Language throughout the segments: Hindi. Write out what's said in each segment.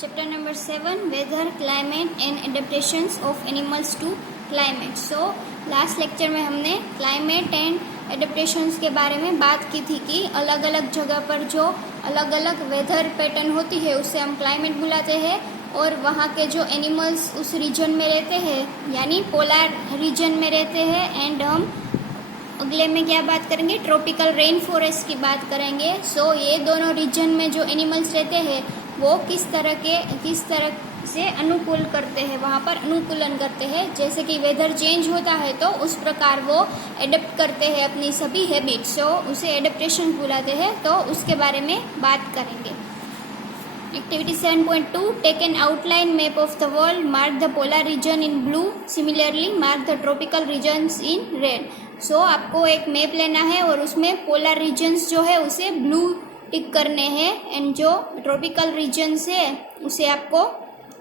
Chapter number 7, Weather, Climate and Adaptations of Animals to Climate. So, last lecture में हमने क्लाइमेट एंड एडेप्टेशंस के बारे में बात की थी कि अलग अलग जगह पर जो अलग अलग वेदर पैटर्न होती है उससे हम क्लाइमेट बुलाते हैं, और वहाँ के जो एनिमल्स उस रीजन में रहते हैं यानी पोलर रीजन में रहते हैं। एंड हम अगले में क्या बात करेंगे, ट्रॉपिकल रेन फॉरेस्ट की बात करेंगे। सो ये दोनों रीजन में जो एनिमल्स रहते हैं वो किस तरह से अनुकूल करते हैं, वहाँ पर अनुकूलन करते हैं। जैसे कि वेदर चेंज होता है तो उस प्रकार वो एडेप्ट करते हैं अपनी सभी हैबिट्स, सो उसे एडेप्टेशन बुलाते हैं। तो उसके बारे में बात करेंगे। Activity 7.2, take an outline map of the world, mark the polar region in blue, similarly mark the tropical regions in red. So आपको एक मैप लेना है और उसमें पोलर रीजन्स जो है उसे ब्लू टिक करने हैं, एंड जो ट्रॉपिकल रीजन्स है उसे आपको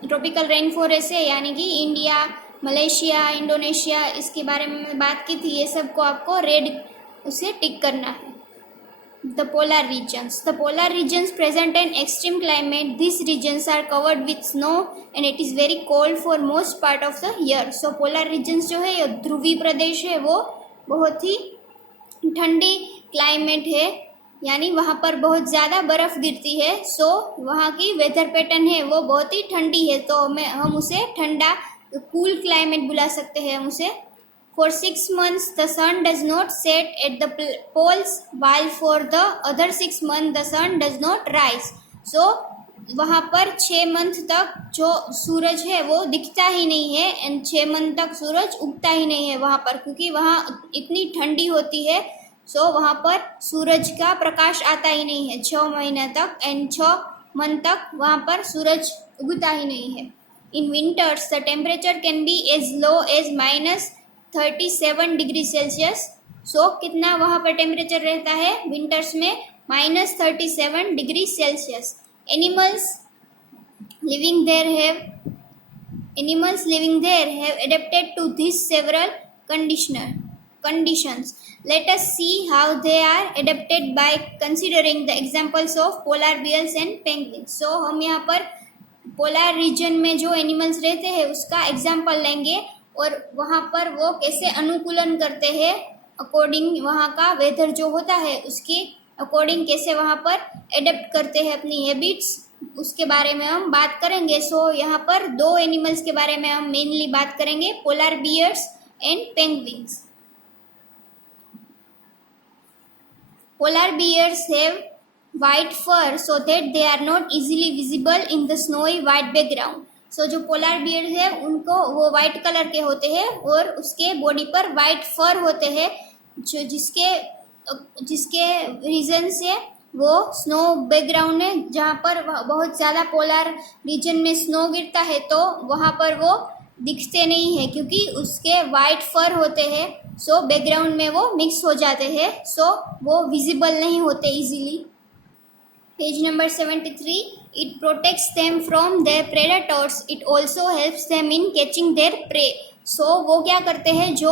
ट्रॉपिकल रेन फॉरेस्ट है यानी कि इंडिया, मलेशिया, इंडोनेशिया, इसके बारे में मैं बात की थी, ये सब को आपको रेड उसे टिक करना है। The polar regions present an extreme climate. These regions are covered with snow and it is very cold for most part of the year. So polar regions जो है ये ध्रुवीय प्रदेश है, वो बहुत ही ठंडी क्लाइमेट है यानी वहाँ पर बहुत ज़्यादा बर्फ़ गिरती है। सो वहाँ की वेदर पैटर्न है वो बहुत ही ठंडी है, तो हम उसे ठंडा कूल क्लाइमेट बुला सकते हैं हम उसे। For 6 months, the sun does not set at the poles, while for the other 6 months, the sun does not rise. So, वहाँ पर 6 मंथ तक जो सूरज है वो दिखता ही नहीं है, एंड 6 मंथ तक सूरज उगता ही नहीं है वहाँ पर, क्योंकि वहाँ इतनी ठंडी होती है। सो वहाँ पर सूरज का प्रकाश आता ही नहीं है 6 महीने तक, एंड 6 मंथ तक वहाँ पर सूरज उगता ही नहीं है। In winters, the temperature can be as low as -37 degree Celsius. So कितना वहाँ पर टेम्परेचर रहता है विंटर्स में, -37 degree Celsius. Animals living there have adapted to these several conditions. Let us see how they are adapted by considering the examples of polar bears and penguins. So हम यहाँ पर पोलर रीजन में जो एनिमल्स रहते हैं उसका एग्जाम्पल लेंगे और वहाँ पर वो कैसे अनुकूलन करते हैं, अकॉर्डिंग वहाँ का वेदर जो होता है उसके अकॉर्डिंग कैसे वहाँ पर एडेप्ट करते हैं अपनी हैबिट्स, उसके बारे में हम बात करेंगे। सो यहाँ पर 2 एनिमल्स के बारे में हम मेनली बात करेंगे, polar bears and penguins. Polar bears have white fur so that they are not easily visible in the snowy white background. सो जो पोलर बियर है उनको वो वाइट कलर के होते हैं और उसके बॉडी पर वाइट फर होते हैं, जो जिसके रीजन से वो स्नो बैकग्राउंड है जहाँ पर बहुत ज़्यादा पोलर रीजन में स्नो गिरता है तो वहाँ पर वो दिखते नहीं है क्योंकि उसके वाइट फर होते हैं। सो बैकग्राउंड में वो मिक्स हो जाते हैं, सो वो विजिबल नहीं होते easily. Page number 73, it protects them from their predators. It also helps them in catching their prey. So वो क्या करते हैं, जो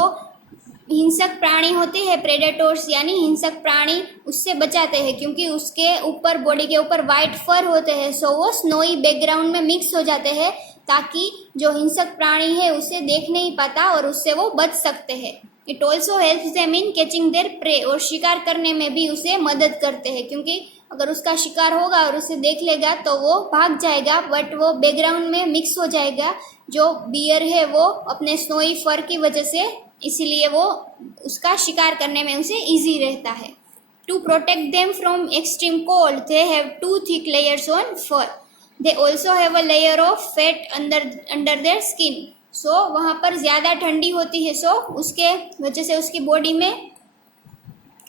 हिंसक प्राणी होते हैं प्रेडेटर्स यानी हिंसक प्राणी, उससे बचाते हैं क्योंकि उसके ऊपर बॉडी के ऊपर वाइट फर होते हैं। सो वो स्नोई बैकग्राउंड में मिक्स हो जाते हैं ताकि जो हिंसक प्राणी है उसे देख नहीं पाता और उससे वो बच सकते हैं। It also helps them in catching there pray, और शिकार करने में भी उसे मदद करते हैं क्योंकि अगर उसका शिकार होगा और उसे देख लेगा तो वो भाग जाएगा, बट वो बैकग्राउंड में मिक्स हो जाएगा जो बियर है वो अपने स्नोई फर की वजह से, इसीलिए वो उसका शिकार करने में उसे इजी रहता है। To protect them from extreme cold they have 2 thick layers on fur. They also have a layer of fat under their skin. So वहाँ पर ज़्यादा ठंडी होती है, सो उसके वजह से उसकी बॉडी में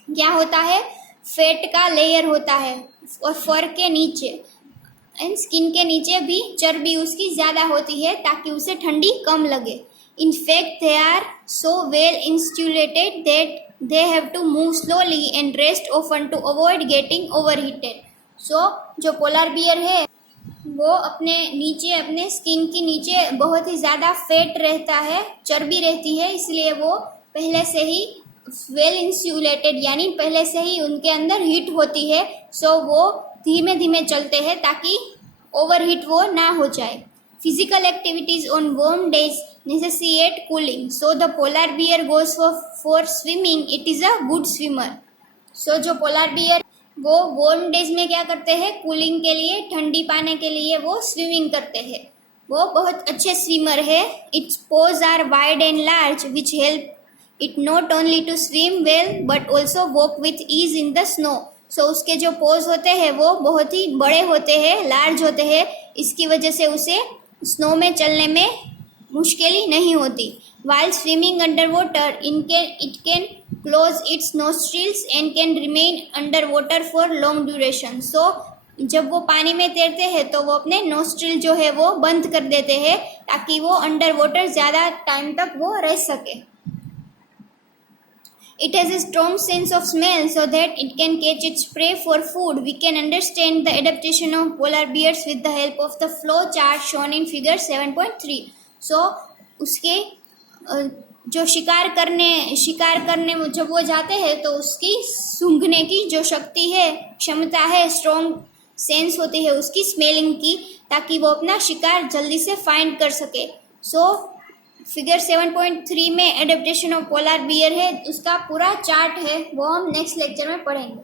क्या होता है, फैट का लेयर होता है, और फर के नीचे एंड स्किन के नीचे भी चर्बी उसकी ज़्यादा होती है ताकि उसे ठंडी कम लगे। In fact they are so well insulated that they have to move slowly and rest often to avoid getting overheated. So जो पोलर बियर है वो अपने स्किन के नीचे बहुत ही ज़्यादा फैट रहता है, चर्बी रहती है, इसलिए वो पहले से ही वेल इंसुलेटेड यानी पहले से ही उनके अंदर हीट होती है। सो वो धीमे धीमे चलते हैं ताकि ओवरहीट वो ना हो जाए। Physical activities on warm days necessitate cooling, so the polar bear goes for swimming, it is a good swimmer. So जो पोलर बियर वो वार्म डेज में क्या करते हैं, कूलिंग के लिए, ठंडी पाने के लिए वो स्विमिंग करते हैं, वो बहुत अच्छे स्विमर है। Its paws are wide and large which help it not only to swim well but also walk with ease in the snow. So उसके जो पोज होते हैं वो बहुत ही बड़े होते हैं, लार्ज होते हैं, इसकी वजह से उसे स्नो में चलने में मुश्किल नहीं होती। While swimming underwater, it can close its nostrils and can remain underwater for long duration. So, जब वो पानी में तैरते हैं तो वो अपने नोस्ट्रिल जो है वो बंद कर देते हैं ताकि वो अंडर वाटर ज़्यादा टाइम तक वो रह सके। It has a strong sense of smell so that it can catch its prey for food. We can understand the adaptation of polar bears with the help of the flow chart shown in figure 7.3. So, उसके जो शिकार करने जब वो जाते हैं तो उसकी सूंघने की जो शक्ति है, क्षमता है, स्ट्रॉन्ग सेंस होती है उसकी स्मेलिंग की, ताकि वो अपना शिकार जल्दी से फाइंड कर सके। सो फिगर 7.3 में एडेप्टेशन ऑफ पोलर बियर है, उसका पूरा चार्ट है, वो हम नेक्स्ट लेक्चर में पढ़ेंगे।